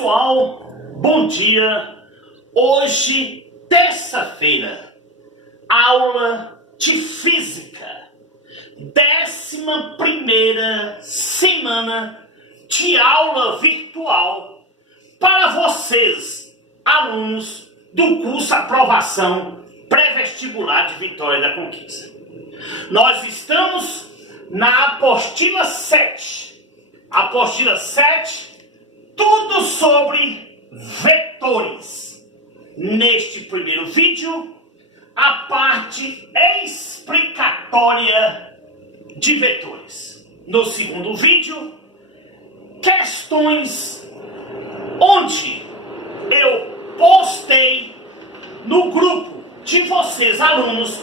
pessoal, bom dia. Hoje, terça-feira, aula de física, 11ª semana de aula virtual para vocês, alunos do curso Aprovação Pré-Vestibular de Vitória da Conquista. Nós estamos na apostila 7. Apostila 7, tudo sobre vetores. Neste primeiro vídeo, a parte explicatória de vetores. No segundo vídeo, questões onde eu postei no grupo de vocês, alunos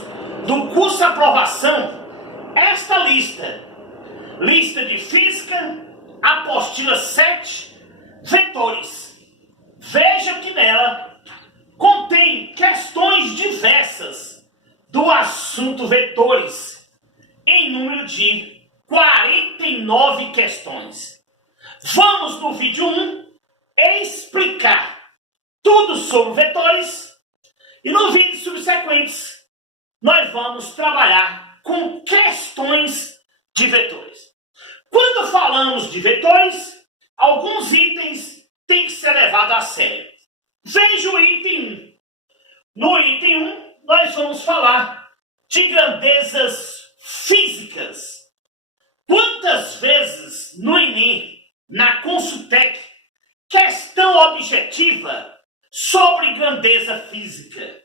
do curso Aprovação, esta lista de física, apostila 7, vetores. Veja que nela contém questões diversas do assunto vetores, em número de 49 questões. Vamos no vídeo 1 explicar tudo sobre vetores, e no vídeo subsequentes nós vamos trabalhar com questões de vetores. Quando falamos de vetores, alguns itens têm que ser levados a sério. Veja o item 1. No item 1, nós vamos falar de grandezas físicas. Quantas vezes no Enem, na Consultec, questão objetiva sobre grandeza física?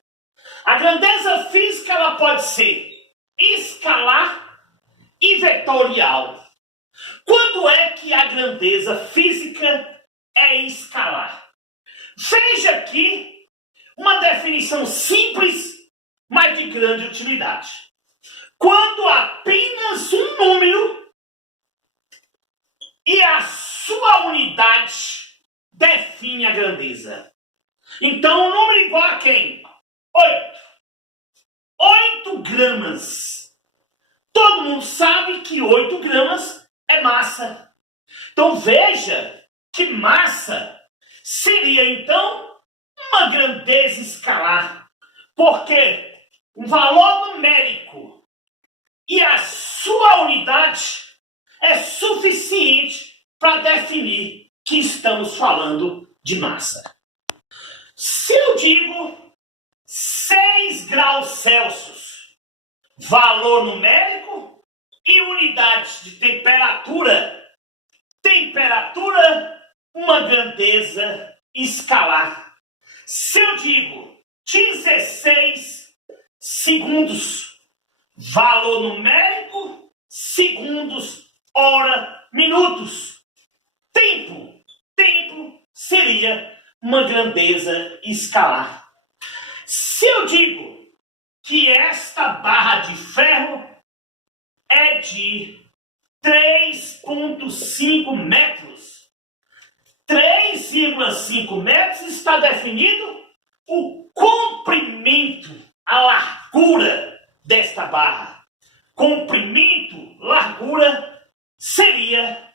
A grandeza física ela pode ser escalar e vetorial. Quando é que a grandeza física é escalar? Veja aqui uma definição simples, mas de grande utilidade. Quando apenas um número e a sua unidade define a grandeza. Então, um número igual a quem? 8. 8 gramas. Todo mundo sabe que 8 gramas é massa. Então veja que massa seria então uma grandeza escalar, porque um valor numérico e a sua unidade é suficiente para definir que estamos falando de massa. Se eu digo 6 graus Celsius, valor numérico e unidade de temperatura, uma grandeza escalar. Se eu digo 16 segundos, valor numérico, segundos, hora, minutos. Tempo seria uma grandeza escalar. Se eu digo que esta barra de ferro é de 3,5 metros. 3,5 metros está definido o comprimento, a largura desta barra. Comprimento, largura, seria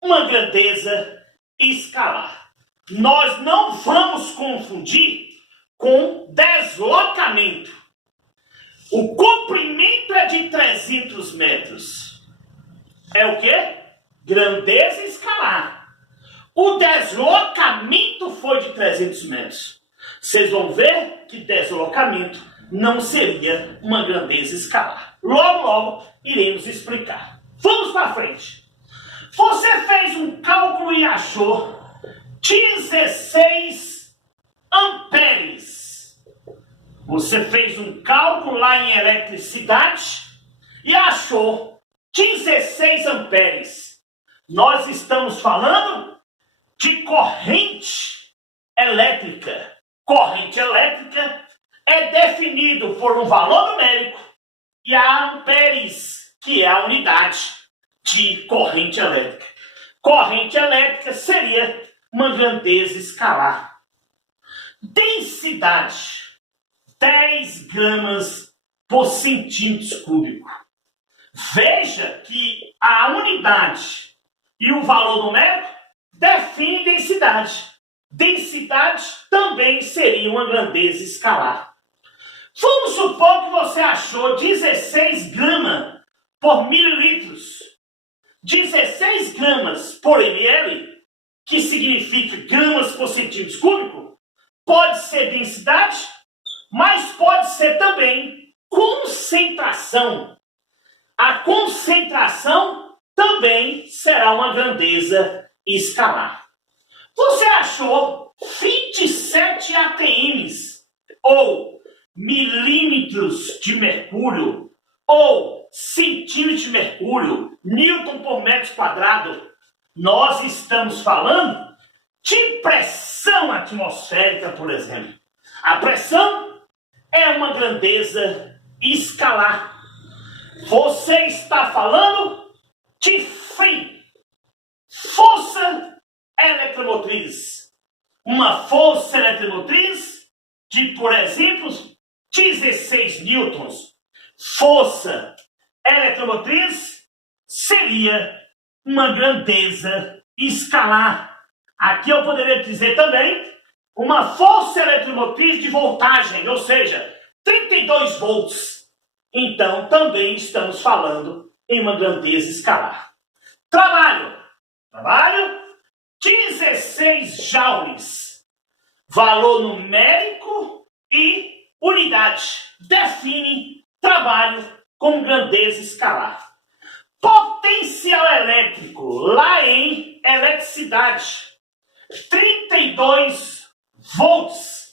uma grandeza escalar. Nós não vamos confundir com deslocamento. O comprimento é de 300 metros. É o quê? Grandeza escalar. O deslocamento foi de 300 metros. Vocês vão ver que deslocamento não seria uma grandeza escalar. Logo, iremos explicar. Vamos para frente. Você fez um cálculo e achou 16 amperes. Você fez um cálculo lá em eletricidade e achou 16 amperes. Nós estamos falando de corrente elétrica. Corrente elétrica é definido por um valor numérico e a amperes, que é a unidade de corrente elétrica. Corrente elétrica seria uma grandeza escalar. Densidade, 10 gramas por centímetro cúbico. Veja que a unidade e o valor numérico definem densidade. densidade também seria uma grandeza escalar. Vamos supor que você achou 16 gramas por mililitros. 16 gramas por ml, que significa gramas por centímetro cúbico, pode ser densidade, mas pode ser também concentração. A concentração também será uma grandeza escalar. Você achou 27 atms, ou milímetros de mercúrio, ou centímetros de mercúrio, Newton por metro quadrado. Nós estamos falando de pressão atmosférica, por exemplo. A pressão é uma grandeza escalar. Você está falando de frio. Força eletromotriz. Uma força eletromotriz de, por exemplo, 16 newtons. Força eletromotriz seria uma grandeza escalar. Aqui eu poderia dizer também uma força eletromotriz de voltagem, ou seja, 32 volts. Então, também estamos falando em uma grandeza escalar. Trabalho, 16 joules. Valor numérico e unidade. Define trabalho como grandeza escalar. Potencial elétrico, lá em eletricidade, 32 volts.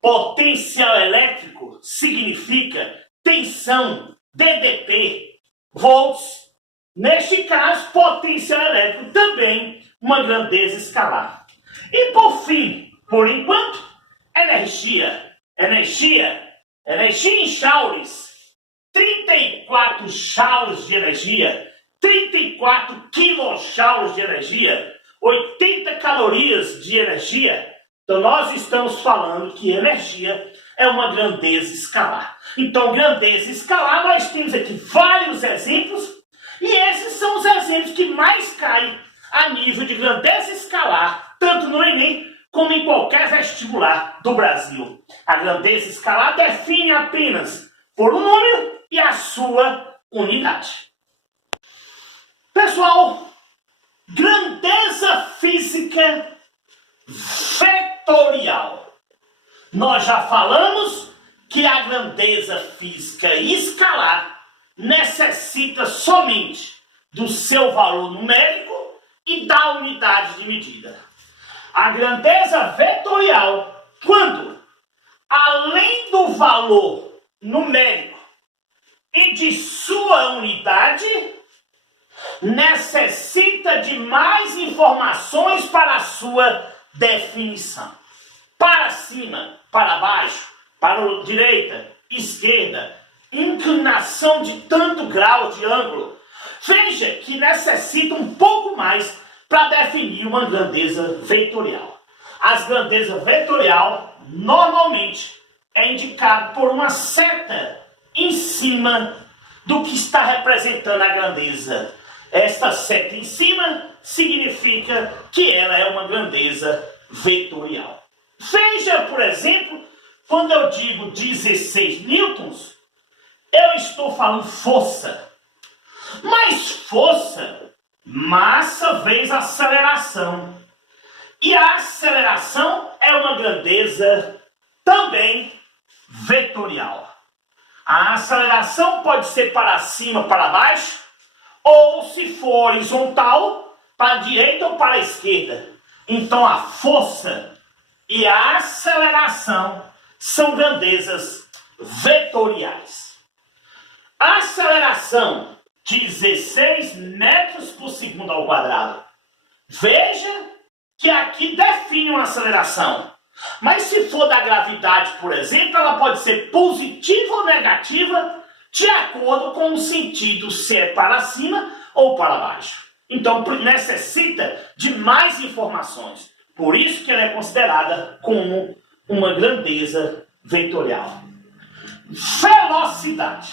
Potencial elétrico significa tensão, DDP, volts. Neste caso, potencial elétrico também uma grandeza escalar. E por fim, por enquanto, energia. Energia em joules. 34 joules de energia, 34 quilojoules de energia, 80 calorias de energia. Então nós estamos falando que energia é uma grandeza escalar. Então, grandeza escalar, nós temos aqui vários exemplos, e esses são os exemplos que mais caem a nível de grandeza escalar, tanto no Enem como em qualquer vestibular do Brasil. A grandeza escalar define apenas por um número e a sua unidade. Pessoal, grandeza física vetorial. Nós já falamos que a grandeza física escalar necessita somente do seu valor numérico e da unidade de medida. A grandeza vetorial, quando, além do valor numérico e de sua unidade, necessita de mais informações para a sua definição. Para cima, para baixo, para a direita, esquerda, inclinação de tanto grau de ângulo. Veja que necessita um pouco mais para definir uma grandeza vetorial. As grandezas vetorial normalmente é indicado por uma seta em cima do que está representando a grandeza. Esta seta em cima significa que ela é uma grandeza vetorial. Veja, por exemplo, quando eu digo 16 newtons, eu estou falando força. Mas força, massa vezes aceleração. E a aceleração é uma grandeza também vetorial. A aceleração pode ser para cima, para baixo, ou se for horizontal, para a direita ou para a esquerda. Então a força e a aceleração são grandezas vetoriais. A aceleração, 16 metros por segundo ao quadrado. Veja que aqui define uma aceleração. Mas se for da gravidade, por exemplo, ela pode ser positiva ou negativa, de acordo com o sentido, se é para cima ou para baixo. Então necessita de mais informações. Por isso que ela é considerada como uma grandeza vetorial. Velocidade.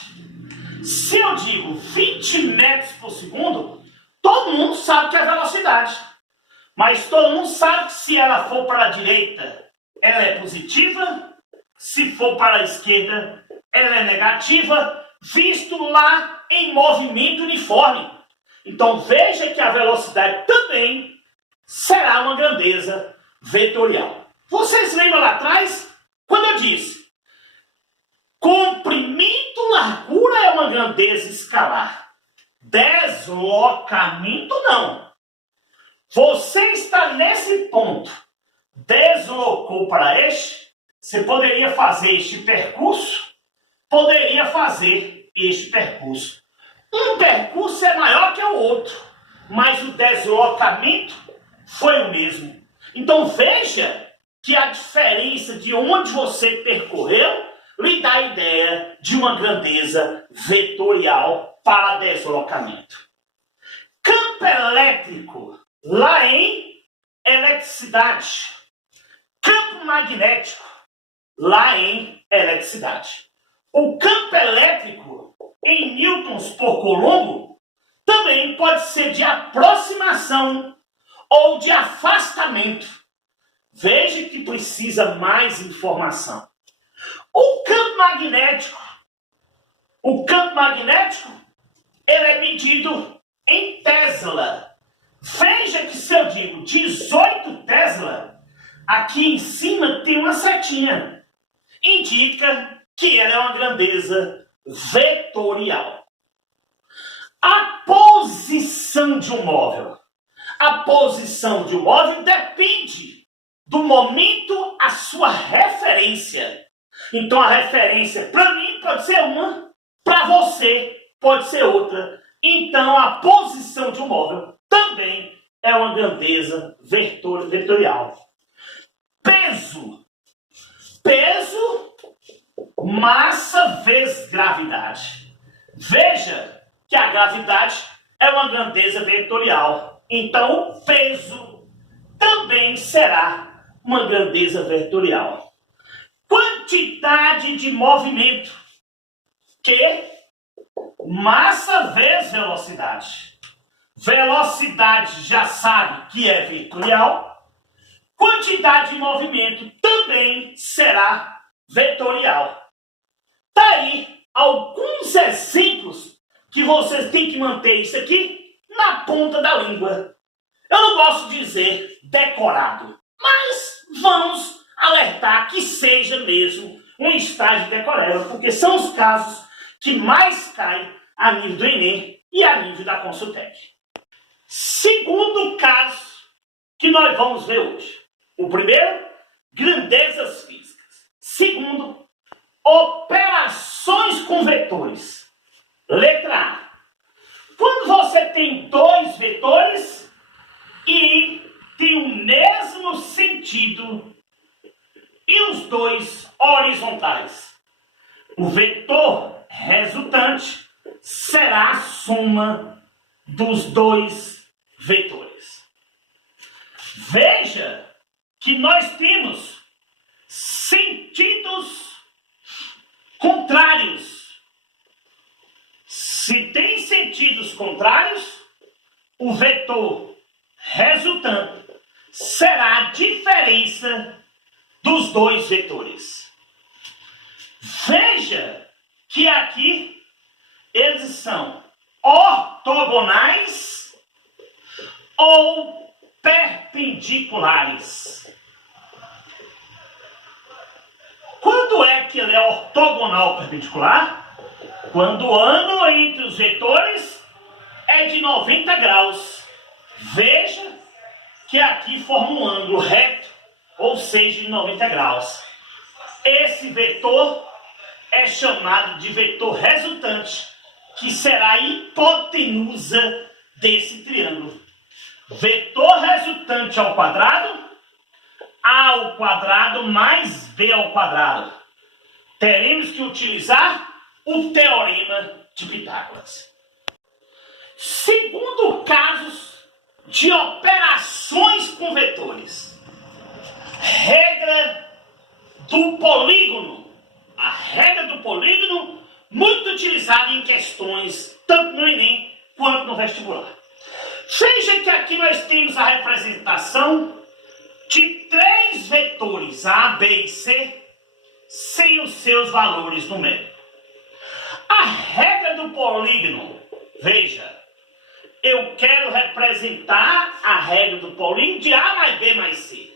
Se eu digo 20 metros por segundo, todo mundo sabe que é velocidade. Mas todo mundo sabe que se ela for para a direita, ela é positiva. Se for para a esquerda, ela é negativa, visto lá em movimento uniforme. Então veja que a velocidade também será uma grandeza vetorial. Vocês lembram lá atrás, quando eu disse, comprimento, largura é uma grandeza escalar. Deslocamento não. Você está nesse ponto, deslocou para este, você poderia fazer este percurso, poderia fazer este percurso. Um percurso é maior que o outro, mas o deslocamento foi o mesmo. Então veja que a diferença de onde você percorreu lhe dá a ideia de uma grandeza vetorial para deslocamento. Campo elétrico, lá em eletricidade. Campo magnético, lá em eletricidade. O campo elétrico, em newtons por coulombo, também pode ser de aproximação ou de afastamento. Veja que precisa mais informação. O campo magnético, ele é medido em Tesla. Veja que se eu digo 18 Tesla, aqui em cima tem uma setinha. Indica que ela é uma grandeza vetorial. A posição de um móvel. A posição de um móvel depende do momento à sua referência. Então a referência para mim pode ser uma, para você pode ser outra. Então a posição de um móvel também é uma grandeza vetorial. Peso. Peso, massa vezes gravidade. Veja que a gravidade é uma grandeza vetorial. Então o peso também será uma grandeza vetorial. Quantidade de movimento, que massa vezes velocidade. Velocidade já sabe que é vetorial. Quantidade de movimento também será vetorial. Tá aí alguns exemplos que vocês têm que manter isso aqui na ponta da língua. Eu não gosto de dizer decorado, mas vamos alertar que seja mesmo um estágio decorado, porque são os casos que mais caem a nível do Enem e a nível da Consultec. Segundo caso que nós vamos ver hoje. O primeiro, grandezas físicas. Segundo, operações com vetores. Letra A. Quando você tem dois vetores e tem o mesmo sentido e os dois horizontais, o vetor resultante será a soma dos dois vetores. Veja que nós temos sentidos contrários. Se tem sentidos contrários, o vetor resultante será a diferença dos dois vetores. Veja que aqui eles são ortogonais ou perpendiculares. Quando é que ele é ortogonal ou perpendicular? Quando o ângulo entre os vetores é de 90 graus. Veja que aqui forma um ângulo reto, ou seja, de 90 graus. Esse vetor é chamado de vetor resultante, que será a hipotenusa desse triângulo. Vetor resultante ao quadrado, A ao quadrado mais B ao quadrado. Teremos que utilizar o teorema de Pitágoras. Segundo, casos de operações com vetores. Regra do polígono. A regra do polígono, muito utilizada em questões tanto no Enem quanto no vestibular. Veja que aqui nós temos a representação de 3 vetores A, B e C sem os seus valores numéricos. A regra do polígono, veja, eu quero representar a regra do polígono de A mais B mais C.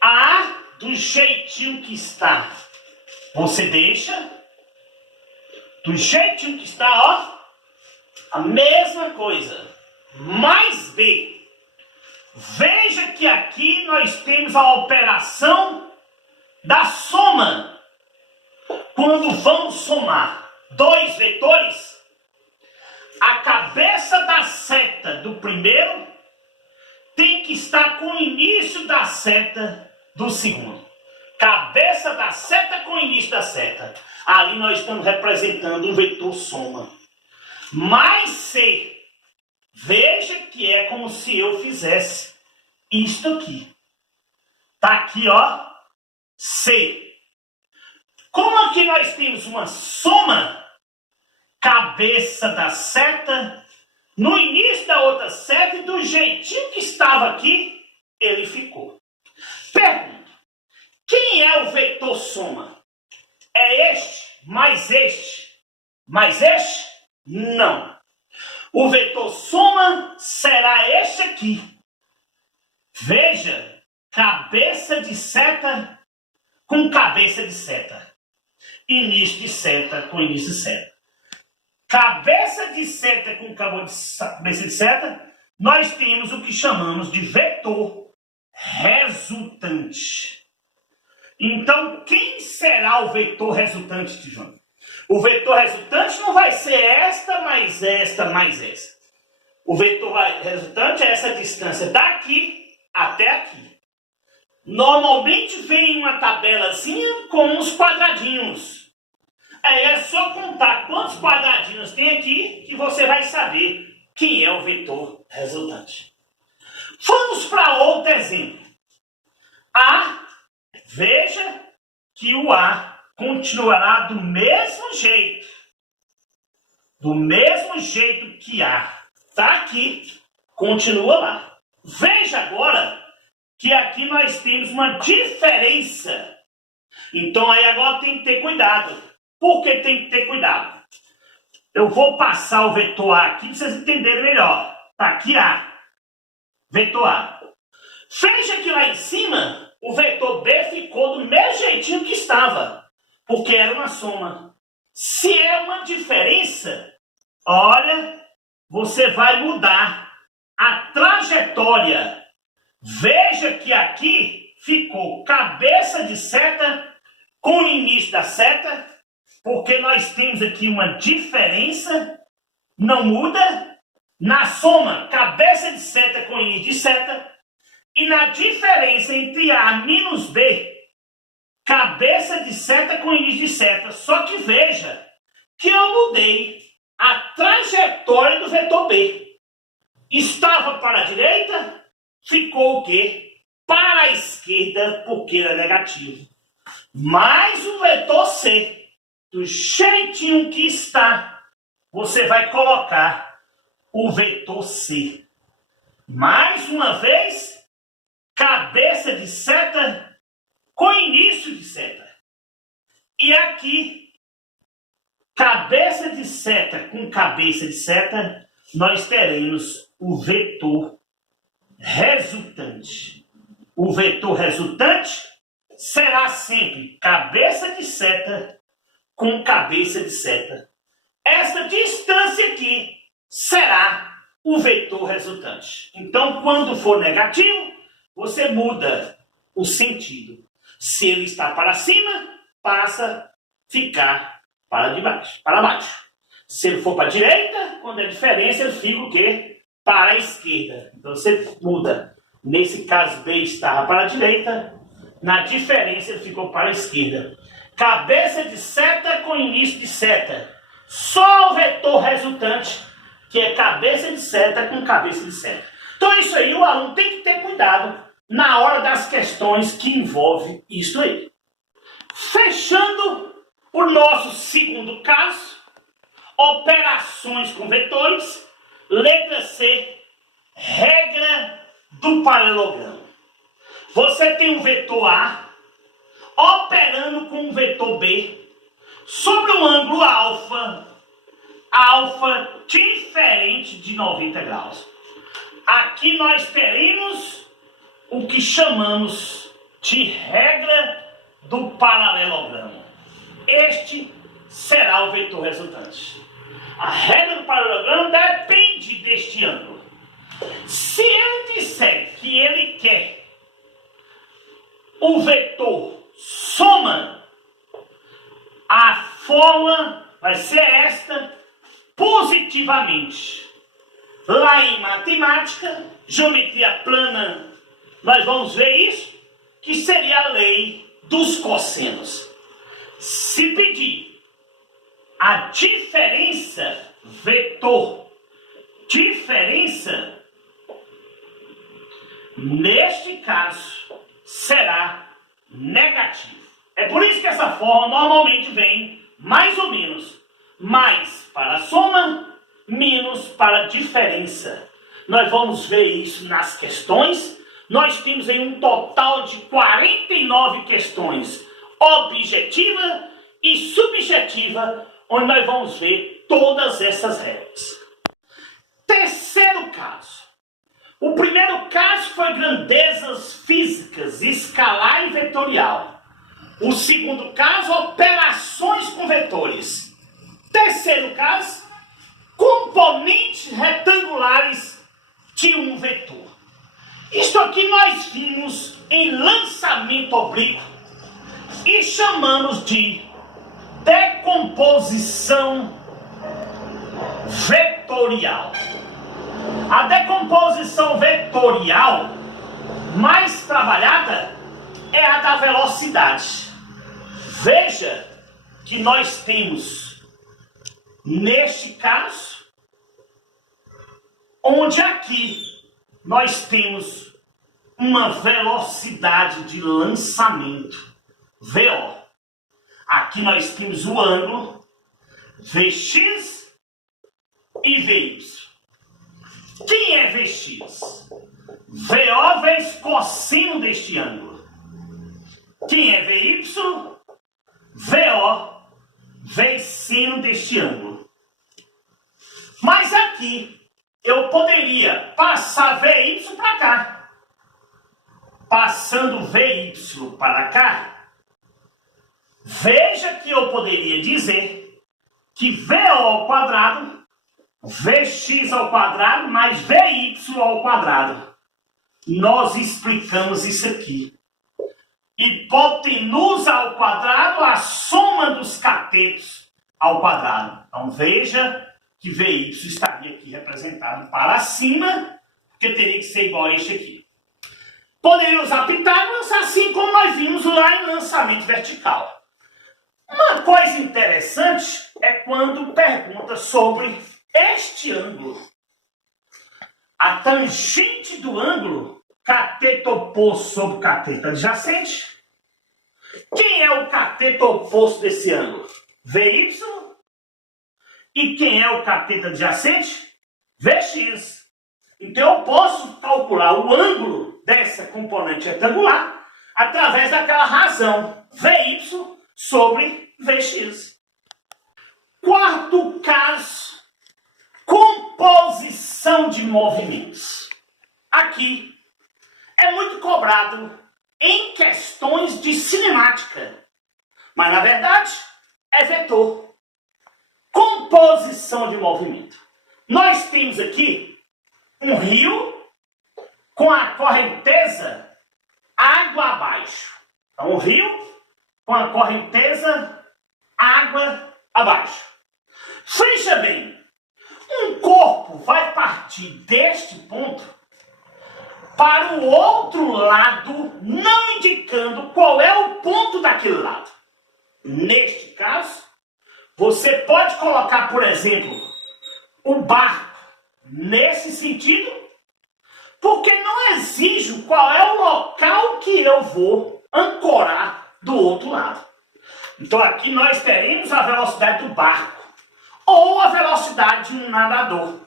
A do jeitinho que está, você deixa do jeitinho que está, ó, a mesma coisa, mais B. Veja que aqui nós temos a operação da soma. Quando vamos somar 2 vetores, a cabeça da seta do primeiro tem que estar com o início da seta do segundo. Cabeça da seta com o início da seta. Ali nós estamos representando um vetor soma. Mais C. Veja que é como se eu fizesse isto aqui. Tá aqui, ó, C. Como aqui nós temos uma soma, cabeça da seta, no início da outra seta, e do jeitinho que estava aqui, ele ficou. Pergunta: quem é o vetor soma? É este mais este mais este? Não. O vetor soma será este aqui. Veja, cabeça de seta com cabeça de seta. Início de seta com início de seta. Cabeça de seta com cabeça de seta, nós temos o que chamamos de vetor resultante. Então, quem será o vetor resultante, Tijão? O vetor resultante não vai ser esta mais esta mais esta. O vetor resultante é essa distância daqui até aqui. Normalmente vem uma tabelazinha com uns quadradinhos. Aí é só contar quantos quadradinhos tem aqui que você vai saber quem é o vetor resultante. Vamos para outro exemplo. A, veja que o A continuará do mesmo jeito. Do mesmo jeito que A está aqui, continua lá. Veja agora que aqui nós temos uma diferença. Então aí agora tem que ter cuidado. Por que tem que ter cuidado? Eu vou passar o vetor A aqui para vocês entenderem melhor. Está aqui A. Vetor A. Veja que lá em cima o vetor B ficou do mesmo jeitinho que estava. Porque era uma soma. Se é uma diferença, olha, você vai mudar a trajetória. Veja que aqui ficou cabeça de seta com o início da seta, porque nós temos aqui uma diferença, não muda. Na soma, cabeça de seta com início de seta, e na diferença entre A menos B, cabeça de seta com início de seta. Só que veja que eu mudei a trajetória do vetor B. Estava para a direita, ficou o quê? Para a esquerda, porque era negativo. Mais o vetor C, do jeitinho que está, você vai colocar o vetor C. Mais uma vez, cabeça de seta com início de seta. E aqui, cabeça de seta com cabeça de seta, nós teremos o vetor resultante. O vetor resultante será sempre cabeça de seta com cabeça de seta. Essa distância aqui será o vetor resultante. Então, quando for negativo, você muda o sentido. Se ele está para cima, passa a ficar para baixo. Se ele for para a direita, quando é diferença, ele fica o quê? Para a esquerda. Então você muda. Nesse caso, B estava para a direita, na diferença ele ficou para a esquerda. Cabeça de seta com início de seta. Só o vetor resultante, que é cabeça de seta com cabeça de seta. Então isso aí, o aluno tem que ter cuidado na hora das questões que envolvem isso aí. Fechando o nosso segundo caso, operações com vetores, letra C, Regra do paralelogramo. Você tem um vetor A operando com um vetor B sobre um ângulo alfa diferente de 90 graus. Aqui nós teremos o que chamamos de regra do paralelogramo. Este será o vetor resultante. A regra do paralelogramo depende deste ângulo. Se ele disser que ele quer o vetor soma, a fórmula vai ser esta positivamente. Lá em matemática, geometria plana, nós vamos ver isso, que seria a lei dos cossenos. Se pedir a diferença, vetor, diferença, neste caso, será negativo. É por isso que essa fórmula normalmente vem mais ou menos, mais para a soma, menos para a diferença. Nós vamos ver isso nas questões. Nós temos aí um total de 49 questões objetiva e subjetiva, onde nós vamos ver todas essas regras. Terceiro caso. O primeiro caso foi grandezas físicas, escalar e vetorial. O segundo caso, operações com vetores. Terceiro caso, componentes retangulares de um vetor. Isto aqui nós vimos em lançamento oblíquo e chamamos de decomposição vetorial. A decomposição vetorial mais trabalhada é a da velocidade. Veja que nós temos, neste caso, onde aqui nós temos uma velocidade de lançamento, VO. Aqui nós temos o ângulo Vx e Vy. Quem é Vx? VO vezes cosseno deste ângulo. Quem é Vy? VO vezes seno deste ângulo. Mas aqui eu poderia passar Vy para cá. Passando Vy para cá, veja que eu poderia dizer que VO ao quadrado, Vx ao quadrado mais Vy ao quadrado. Nós explicamos isso aqui. Hipotenusa ao quadrado, a soma dos catetos ao quadrado. Então veja que Vy estaria aqui representado para cima, porque teria que ser igual a este aqui. Poderia usar Pitágoras, assim como nós vimos lá em lançamento vertical. Uma coisa interessante é quando pergunta sobre este ângulo. A tangente do ângulo, cateto oposto sobre cateto adjacente. Quem é o cateto oposto desse ângulo? Vy. E quem é o cateto adjacente? Vx. Então eu posso calcular o ângulo dessa componente retangular através daquela razão Vy sobre Vx. Quarto caso, composição de movimentos. Aqui é muito cobrado em questões de cinemática, mas na verdade é vetor. Composição de movimento. Nós temos aqui um rio com a correnteza água abaixo. Então, um rio com a correnteza água abaixo. Veja bem, um corpo vai partir deste ponto para o outro lado, não indicando qual é o ponto daquele lado. Neste caso, você pode colocar, por exemplo, o barco nesse sentido, porque não exijo qual é o local que eu vou ancorar do outro lado. Então aqui nós teremos a velocidade do barco ou a velocidade de um nadador.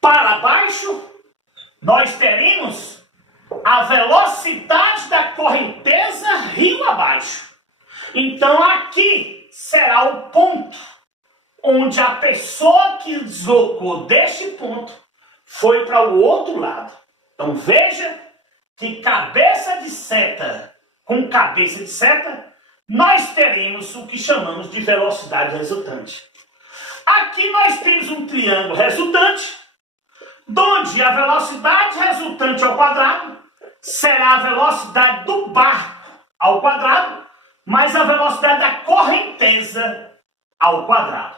Para baixo, nós teremos a velocidade da correnteza rio abaixo. Então aqui será o ponto onde a pessoa que deslocou deste ponto foi para o outro lado. Então veja que cabeça de seta com cabeça de seta, nós teremos o que chamamos de velocidade resultante. Aqui nós temos um triângulo resultante, onde a velocidade resultante ao quadrado será a velocidade do barco ao quadrado, mais a velocidade da correnteza ao quadrado.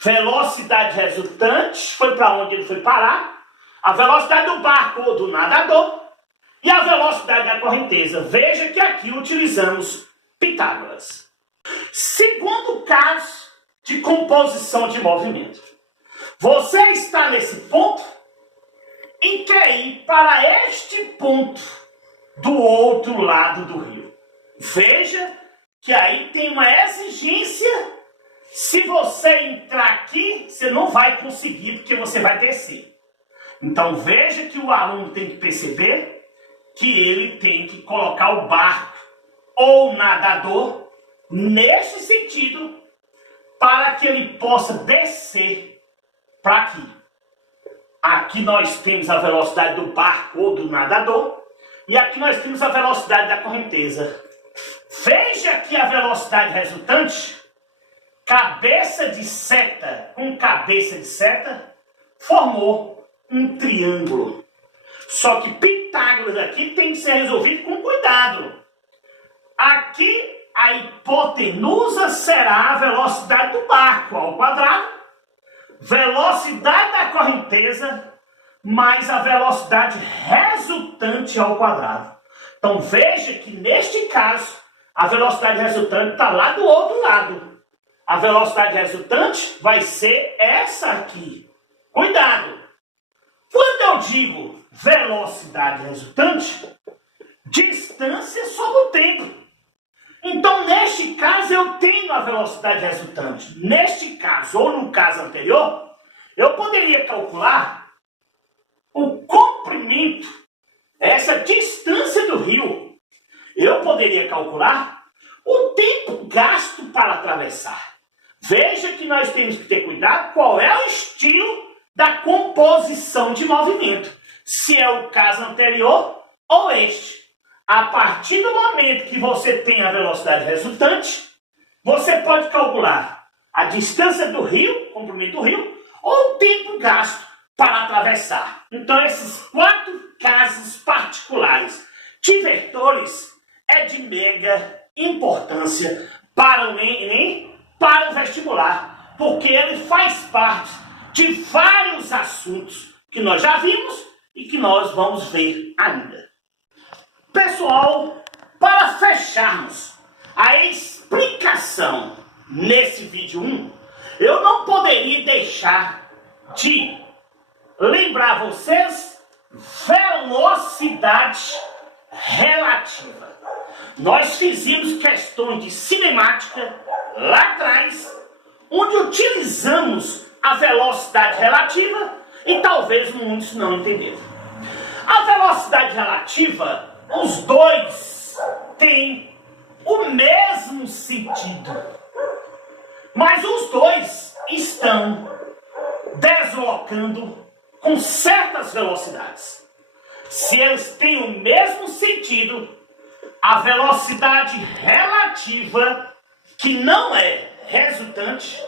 Velocidade resultante foi para onde ele foi parar, a velocidade do barco ou do nadador e a velocidade da correnteza. Veja que aqui utilizamos Pitágoras. Segundo caso de composição de movimento. Você está nesse ponto e quer ir para este ponto do outro lado do rio. Veja que aí tem uma exigência. Se você entrar aqui, você não vai conseguir, porque você vai descer. Então veja que o aluno tem que perceber que ele tem que colocar o barco ou o nadador nesse sentido para que ele possa descer para aqui. Aqui nós temos a velocidade do barco ou do nadador e aqui nós temos a velocidade da correnteza. Veja que a velocidade resultante, cabeça de seta com cabeça de seta, formou um triângulo. Só que Pitágoras aqui tem que ser resolvido com cuidado. Aqui a hipotenusa será a velocidade do barco ao quadrado, velocidade da correnteza, mais a velocidade resultante ao quadrado. Então veja que neste caso, a velocidade resultante está lá do outro lado. A velocidade resultante vai ser essa aqui. Cuidado! Quando eu digo velocidade resultante, distância sobre o tempo. Então, neste caso, eu tenho a velocidade resultante. Neste caso, ou no caso anterior, eu poderia calcular o comprimento, essa distância do rio. Eu poderia calcular o tempo gasto para atravessar. Veja que nós temos que ter cuidado qual é o estilo da composição de movimento. Se é o caso anterior ou este. A partir do momento que você tem a velocidade resultante, você pode calcular a distância do rio, comprimento do rio, ou o tempo gasto para atravessar. Então, esses 4 casos particulares de vetores é de mega importância para o Enem, para o vestibular, porque ele faz parte de vários assuntos que nós já vimos e que nós vamos ver ainda. Pessoal, para fecharmos a explicação nesse vídeo 1, eu não poderia deixar de lembrar vocês velocidade relativa. Nós fizemos questões de cinemática lá atrás, onde utilizamos a velocidade relativa e talvez muitos não entenderam. A velocidade relativa, os dois têm o mesmo sentido, mas os dois estão deslocando com certas velocidades. Se eles têm o mesmo sentido, a velocidade relativa, que não é resultante,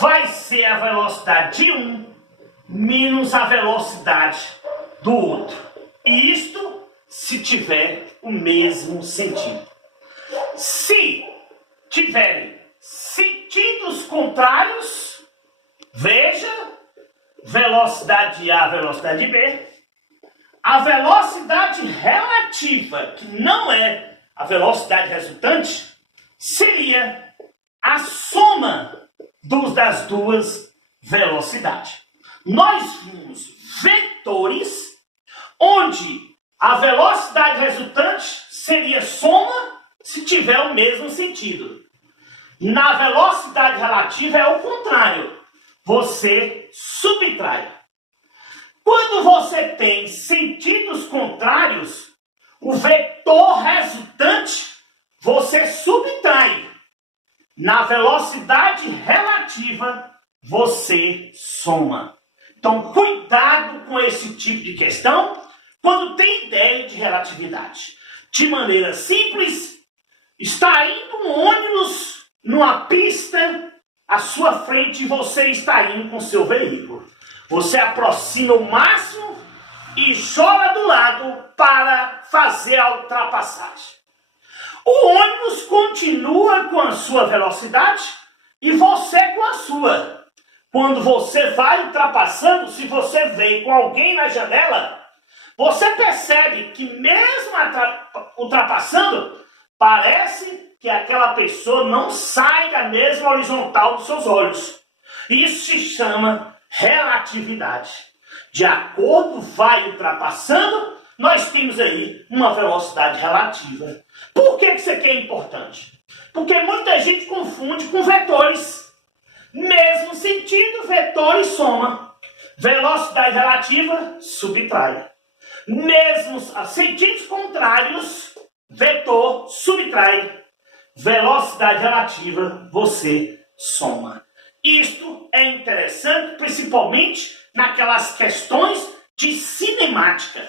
vai ser a velocidade de um menos a velocidade do outro. E isto se tiver o mesmo sentido. Se tiverem sentidos contrários, veja, velocidade de A, velocidade de B, a velocidade relativa, que não é a velocidade resultante, seria a soma das duas velocidades. Nós vimos vetores onde a velocidade resultante seria soma se tiver o mesmo sentido. Na velocidade relativa é o contrário. Você subtrai. Quando você tem sentidos contrários, o vetor resultante você subtrai. Na velocidade relativa, você soma. Então, cuidado com esse tipo de questão quando tem ideia de relatividade. De maneira simples, está indo um ônibus numa pista à sua frente e você está indo com seu veículo. Você aproxima o máximo e joga do lado para fazer a ultrapassagem. O ônibus continua com a sua velocidade e você com a sua. Quando você vai ultrapassando, se você vê com alguém na janela, você percebe que mesmo ultrapassando, parece que aquela pessoa não sai da mesma horizontal dos seus olhos. Isso se chama relatividade. De acordo vai ultrapassando, nós temos aí uma velocidade relativa. Por que isso aqui é importante? Porque muita gente confunde com vetores. Mesmo sentido, vetor e soma. Velocidade relativa, subtrai. Mesmo sentidos contrários, vetor, subtrai. Velocidade relativa, você soma. Isto é interessante, principalmente naquelas questões de cinemática.